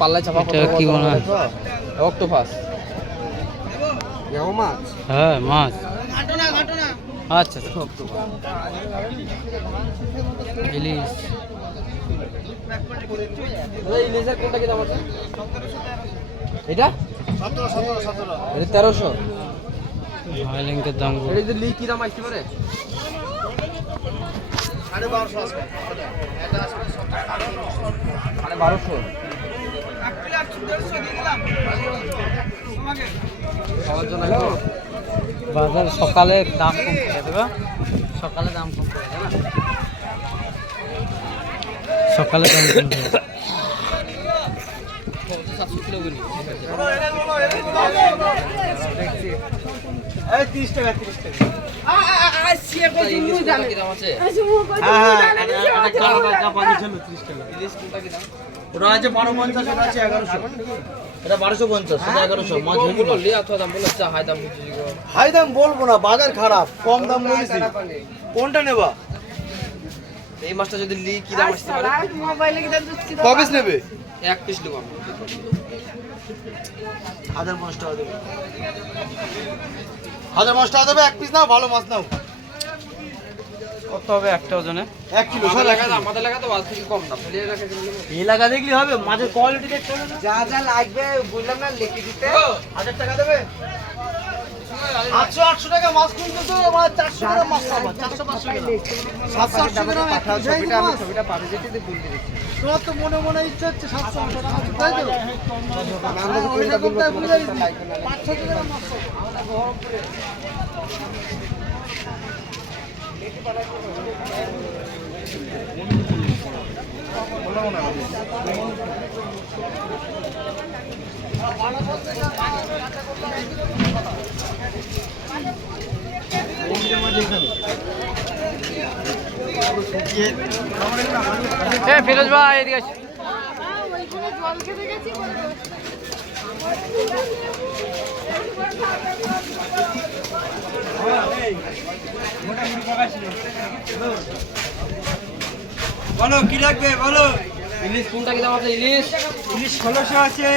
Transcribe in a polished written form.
পাল্লায় চাপা কি মনে হয়? অক্টোপাস। হ্যাঁ মাছ। আচ্ছা ইলিশ। ইলিশের কোনটা কি দাম আছে? এটা 1300। ভাইলিংকের দাম কি দাম আসতে পারে? 1250। বাজার সকালে দাম কম করে দেবে, সকালে দাম কম করে দেবে, সকালে দাম কম করে 700 কিলো করে 30 টাকা 30 টাকা। ওটা আছে 1250, ওটা আছে 1100, এটা 1250, সেটা 1100। মাছ বললি অথবা দাম বলে হাই দাম, হাই দাম বলবো না, বাজার খারাপ, কম দাম বলেছি। কোনটা নেবা? এই মাছটা যদি লি কি দাম আসতে পারে? ক পিস নেবে? এক পিস নেব আমি। 1050 টাকা দেবে, 1050 টাকা দেবে। এক পিস নাও, ভালো মাছ নাও। কত হবে একটা ওজনে? 1 কিলো। আমাদের এলাকা তো বাস থেকে কম দাম, এলাকা দেখলি হবে। মাছের কোয়ালিটি দেখতে হবে, যা যা লাগবে বললাম না, লিখে দিতে। 1000 টাকা দেবে। 800 টাকা মাছ কিনতে তো 400 টাকা মাছ পাবো। 400-500 টাকা 700-800 টাকা পাঠাও। ছবিটা আমি ছবিটা পাঠিয়ে দিতে বলে দিচ্ছি। তোমার তো মনে মনে ইচ্ছা হচ্ছে 700-800 টাকা, তাই তো? আমরা ওইটা করতে বুঝাই দিই 500 টাকা মাছ বহরমপুরে। ফিরোজ ভাই এদিকে আসো। বলো কি লাগবে বলো। ইলিশ কোনটা কি দাম আছে? ইলিশ 1600 আছে।